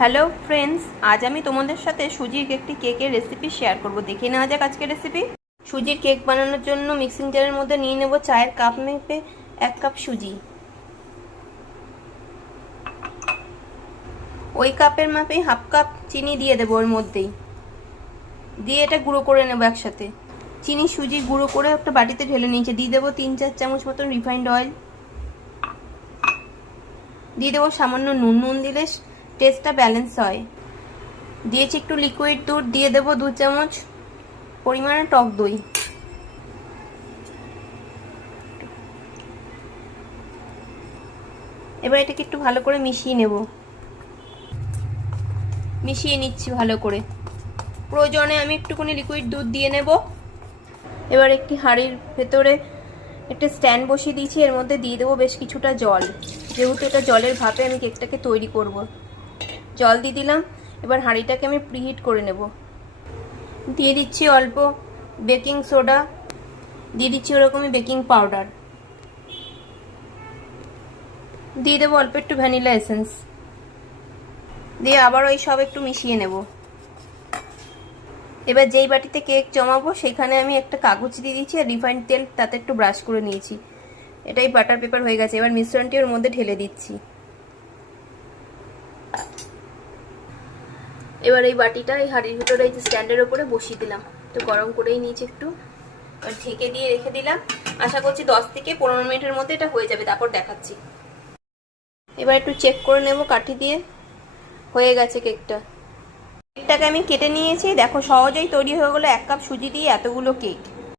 Hello friends, আজ আমি তোমাদের সাথে সুজির একটি কেকের রেসিপি শেয়ার করব। দেখে নেওয়া যাক আজকের রেসিপি। সুজির কেক বানানোর জন্য মিক্সিং জারের মধ্যে নিয়ে নেব চায়ের কাপ মেপে 1 কাপ সুজি। ওই কাপের মাপে হাফ কাপ চিনি দিয়ে দেবো ওর মধ্যেই, দিয়ে এটা গুঁড়ো করে নেব একসাথে। চিনি সুজি গুঁড়ো করে একটা বাটিতে ঢেলে নিয়েছে। দিয়ে দেবো 3-4 চামচ মতন রিফাইন্ড অয়েল। দিয়ে দেবো সামান্য নুন। নুন দিলে টেস্টটা ব্যালেন্স হয়। দিয়েছি একটু লিকুইড দুধ। দিয়ে দেবো 2 চামচ পরিমাণে টক দই। এবার এটাকে একটু ভালো করে মিশিয়ে নিচ্ছি ভালো করে। প্রয়োজনে আমি একটুখানি লিকুইড দুধ দিয়ে নেব। এবার একটি হাঁড়ির ভেতরে একটা স্ট্যান্ড বসিয়ে দিয়েছি। এর মধ্যে দিয়ে দেবো বেশ কিছুটা জল, যেহেতু এটা জলের ভাপে আমি কেকটাকে তৈরি করব। জল দিয়ে দিলাম। এবার হাঁড়িটাকে আমি প্রিহিট করে নেব। দিয়ে দিচ্ছি অল্প বেকিং সোডা, দিয়ে দিচ্ছি ওরকমই বেকিং পাউডার, দিয়ে দেবো অল্প একটু ভ্যানিলা এসেন্স, দিয়ে আবার ওই সব একটু মিশিয়ে নেব। এবার যেই বাটিতে কেক জমাবো সেখানে আমি একটা কাগজ দিয়ে দিচ্ছি আর রিফাইন্ড তেল তাতে একটু ব্রাশ করে নিয়েছি। এটাই বাটার পেপার হয়ে গেছে। এবার মিশ্রণটি ওর মধ্যে ঢেলে দিচ্ছি। এবার এই বাটিটা এই হাঁড়ির ভিতরে এই যে স্ট্যান্ডের উপরে বসিয়ে দিলাম। তো গরম করেই নিয়েছি একটু, আর ঢেকে দিয়ে রেখে দিলাম। আশা করছি 10 থেকে 15 মিনিটের মধ্যে এটা হয়ে যাবে, তারপর দেখাচ্ছি। এবার একটু চেক করে নেব কাঠি দিয়ে। হয়ে গেছে কেকটাকে আমি কেটে নিয়েছি। দেখো সহজেই তৈরি হয়ে গেলো 1 কাপ সুজি দিয়ে এতগুলো কেক।